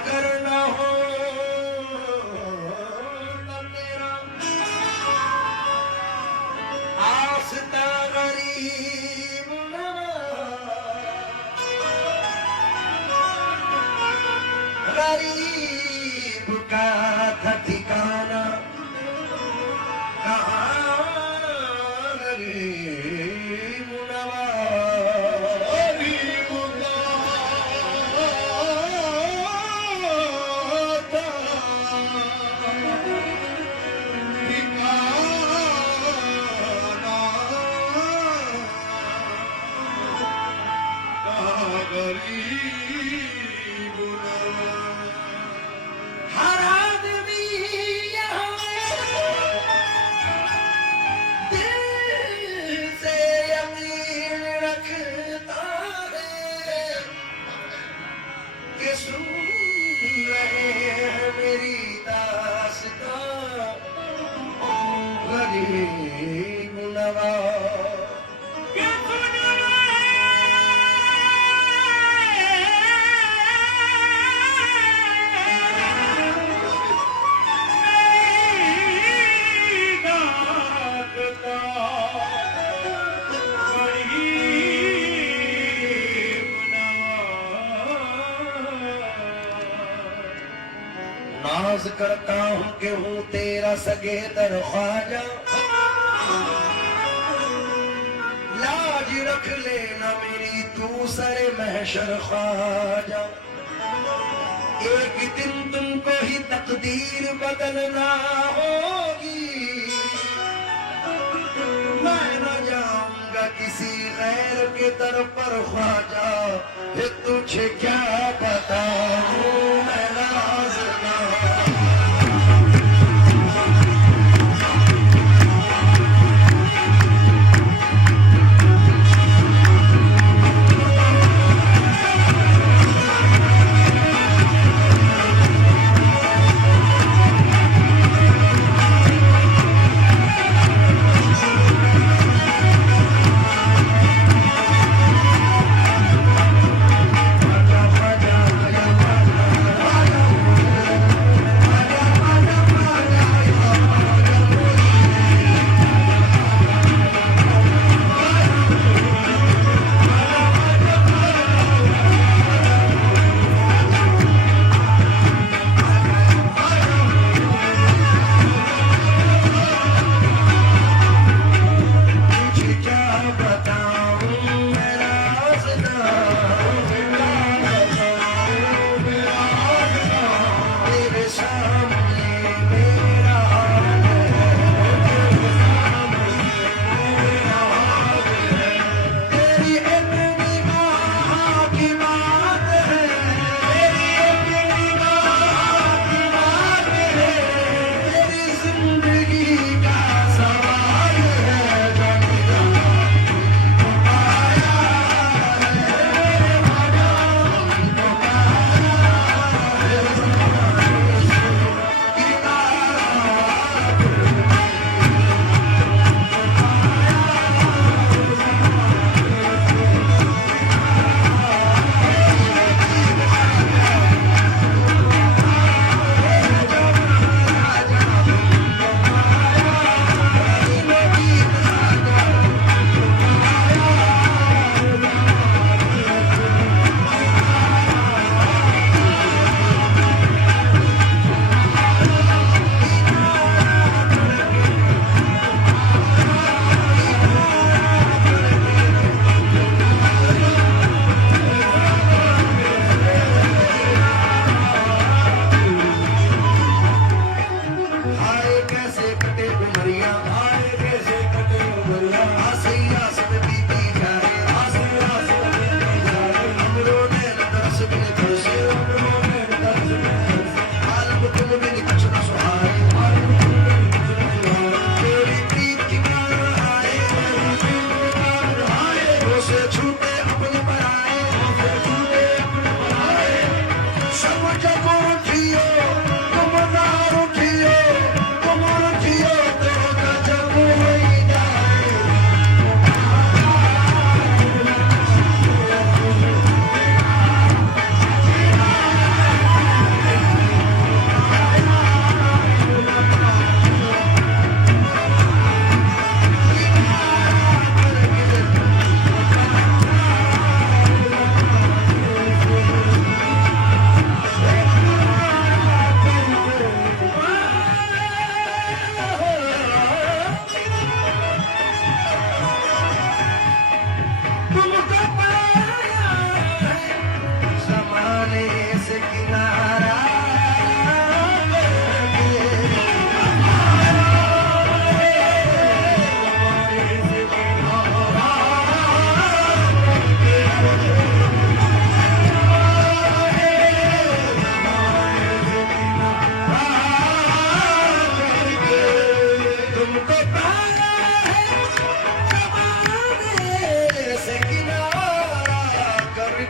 अगर न हो न तेरा आस्था गरीब गरीब का था ठिकाना कहाँ गरीब हर आदमी दिल से यकीन रखता है कि सुन रहे हैं मेरी दास्तां गरीब नवाज नाज करता हूँ कि हूँ तेरा सगे दर ख्वाजा लाज रख लेना मेरी तू सरे महशर ख्वाजा एक दिन तुमको ही तकदीर बदलना होगी मैं न जाऊंगा किसी गैर के दर पर ख्वाजा ये तुझे क्या बताऊं मैं राज़ ना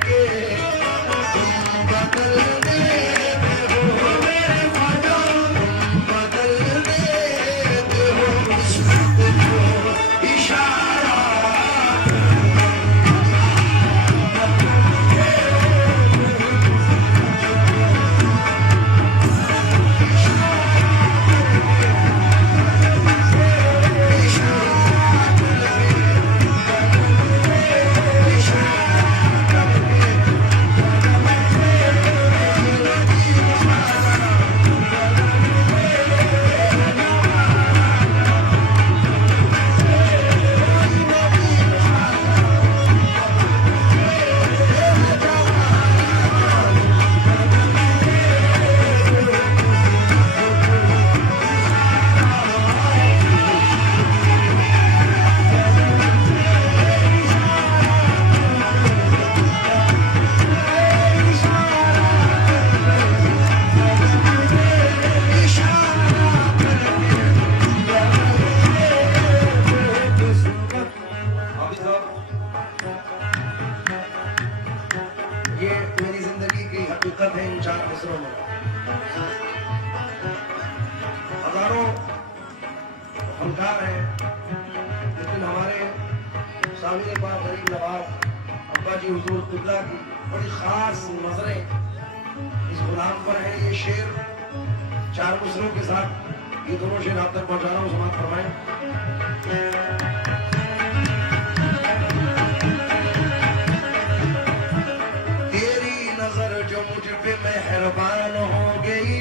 के तुम बदल देते हो मेरे ख्वाजा, तुम बदल देते हो मुझको इशारा। ये मेरी जिंदगी की हकीकत है इन 4 मिसरों में। हजारों फनकार हैं, लेकिन हमारे सामने पाक गरीब नवाब अब्बा जी हुजूर कुबला की बड़ी खास नजरें इस गुलाम पर है। ये शेर 4 मिसरों के साथ ये दोनों शेर आप तक पहुंचा रहा हूँ, समाप्त फरमाएं। जो मुझ पे मेहरबान हो गई,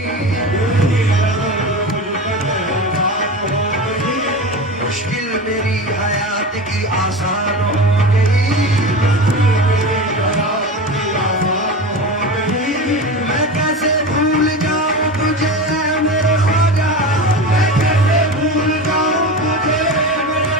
मुश्किल मेरी हयात की आसान हो गई। मैं कैसे भूल जाऊं तुझे मेरे ख्वाजा, मैं कैसे भूल जाऊं तुझे मेरे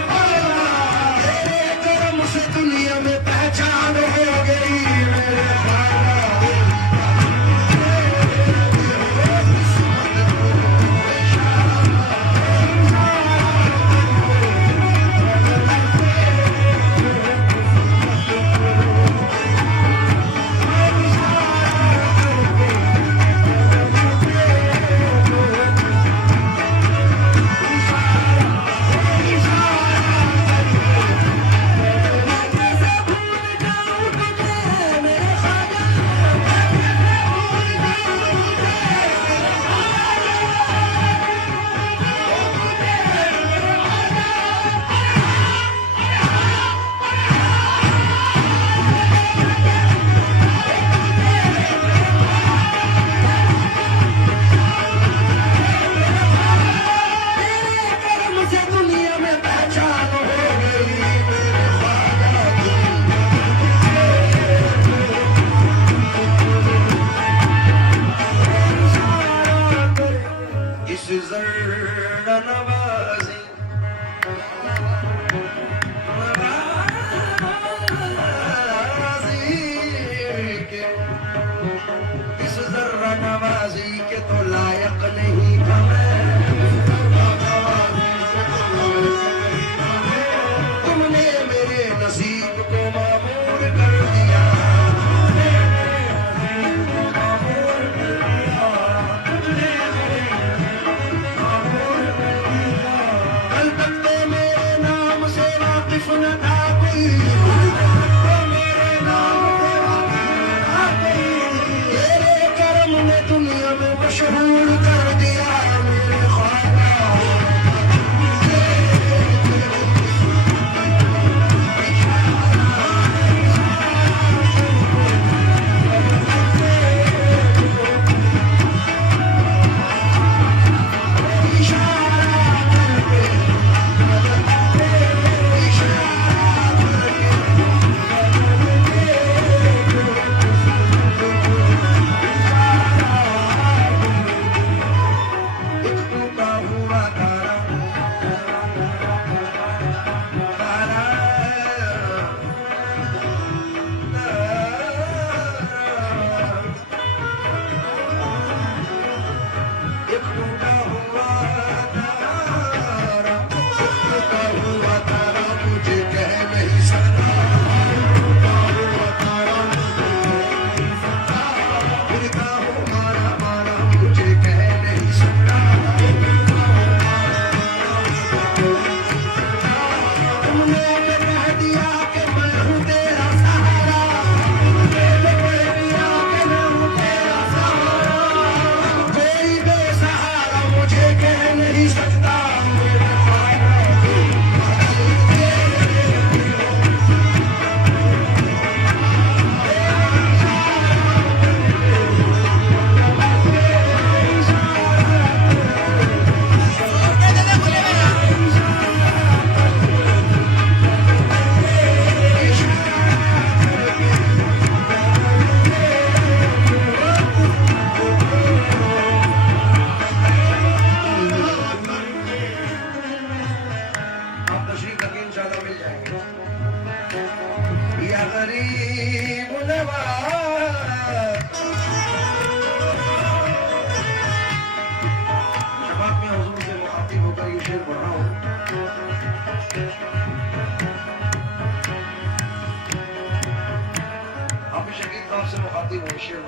आफ्ताब से मुखातिब हूँ शेर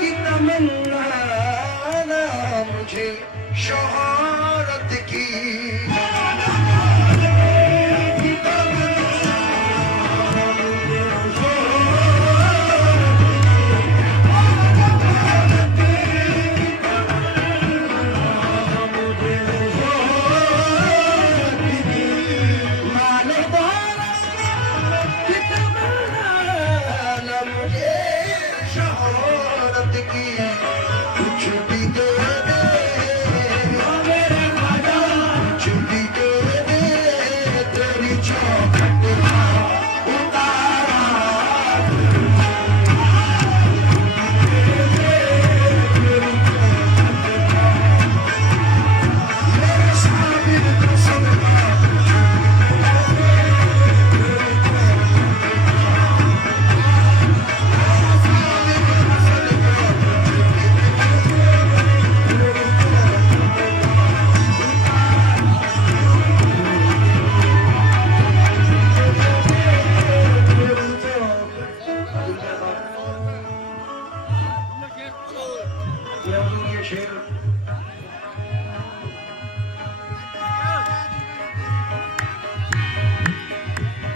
की तमन्ना मुझे शोहरत की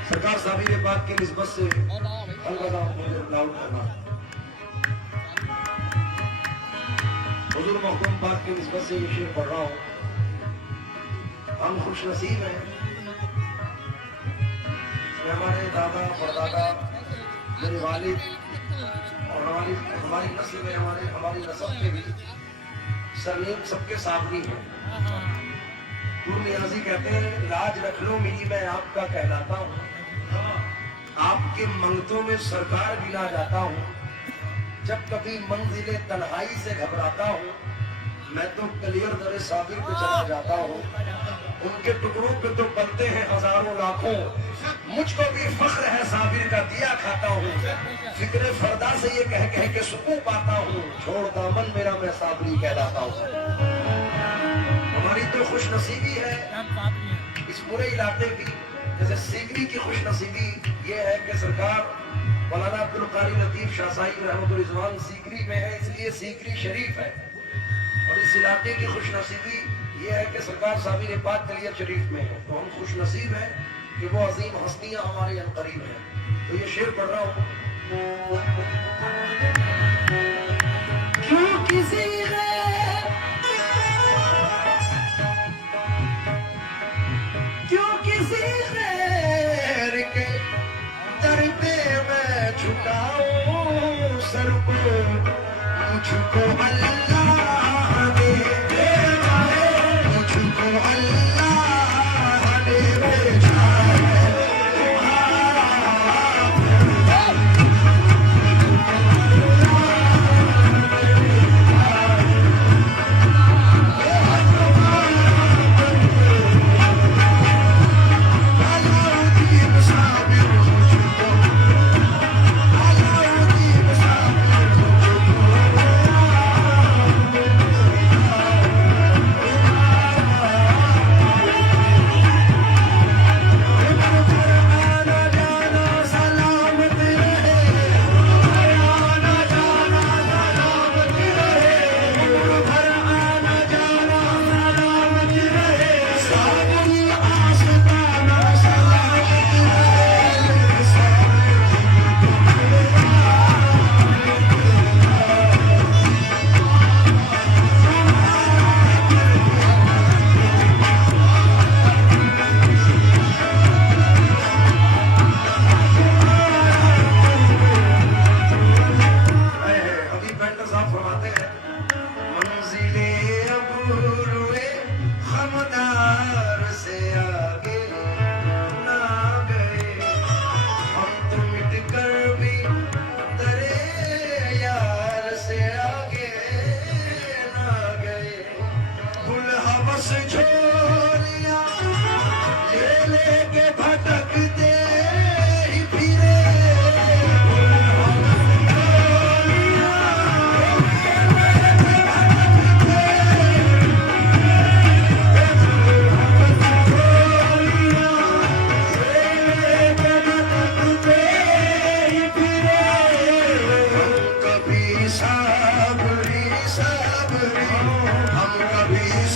सरकार साबिर पाक की निस्बत से अलविदा मुझे लाउड करना हुजूर मखदूम पाक की निस्बत से ये शेर पढ़ रहा हूँ। हम खुश नसीब हैं कि हमारे दादा परदादा मेरे वालिद और हमारी नस्ल में हमारी नस्ल के भी सरनेम सबके साबरी हैं। नियाजी कहते हैं लाज रख लो मेरी मैं आपका कहलाता हूँ, आपके मंगतों में सरकार भी ला जाता हूँ। जब कभी मंजिले तन्हाई से घबराता हूँ मैं तो कलियर दरे साबिर पे चला जाता हूँ। उनके टुकड़ों पे तो बनते हैं हजारों लाखों, मुझको भी फख्र है साबिर का दिया खाता हूँ। फिक्रे फरदा से ये कह कह के सुकून पाता हूँ, छोड़ दामन मेरा मैं साबरी कहलाता हूँ। हमारी तो खुश नसीबी है इस पूरे इलाके की, जैसे सीकरी की खुश नसीबी ये है कि सरकार मौलाना अब्दुल कारी लतीफ शाह साहिब रहमतुल्लाह रिजवान सीकरी में है, इसलिए सीकरी शरीफ है। और इस इलाके की खुश नसीबी ये है कि सरकार साबिर पाक कलियर शरीफ में है, तो हम खुश नसीब हैं कि वो अजीम हस्तियां हमारे करीब हैं। तो ये शेर पढ़ रहा हूँ। क्यों किसी गैर के दर पे मैं झुकाऊं सर को, मुझको अल्लाह ने भेजा है।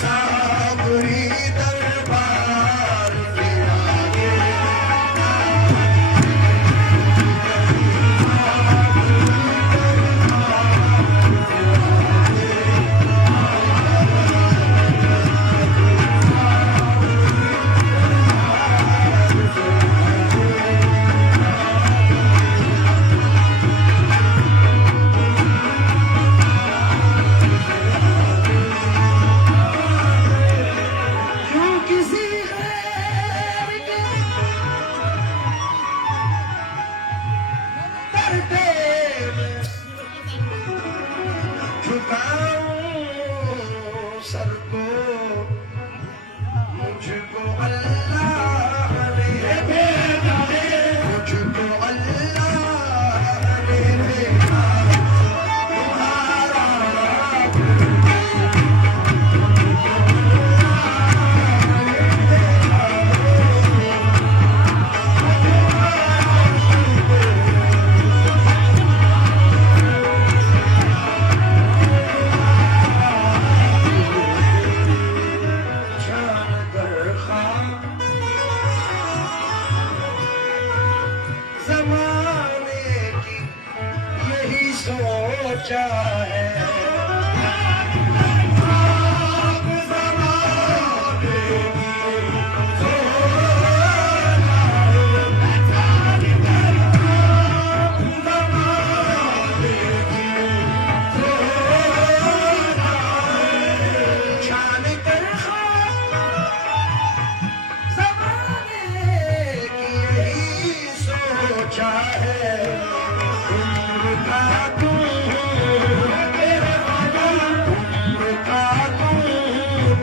साबरी दरबार तेरा गे क्यों किसी गैर के दर पे मैं झुकाऊं सर को मुझको अल्लाह ने भेजा मुझको अल्लाह ने भेजा तुम्हारा जान कर खा जमाने की यही सोचा है जान कर खा ज़माने की यही सोचा है उम्र का तुम उम्र का तुम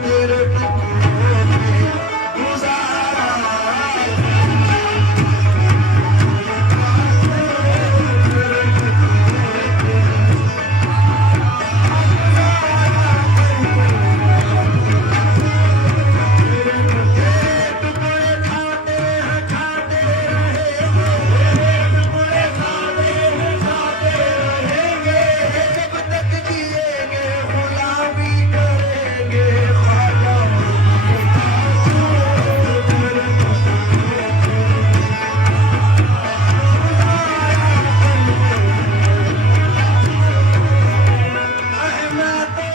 तेरे टुकड़ों में गुजारा टुकड़े खाते रहेंगे जब तक जिएंगे गुलामी करेंगे ख्वाजा मैं तो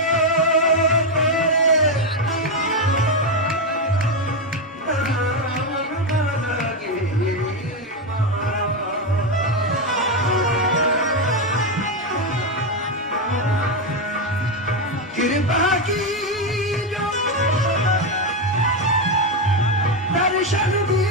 कृपा की जो दर्शन दिया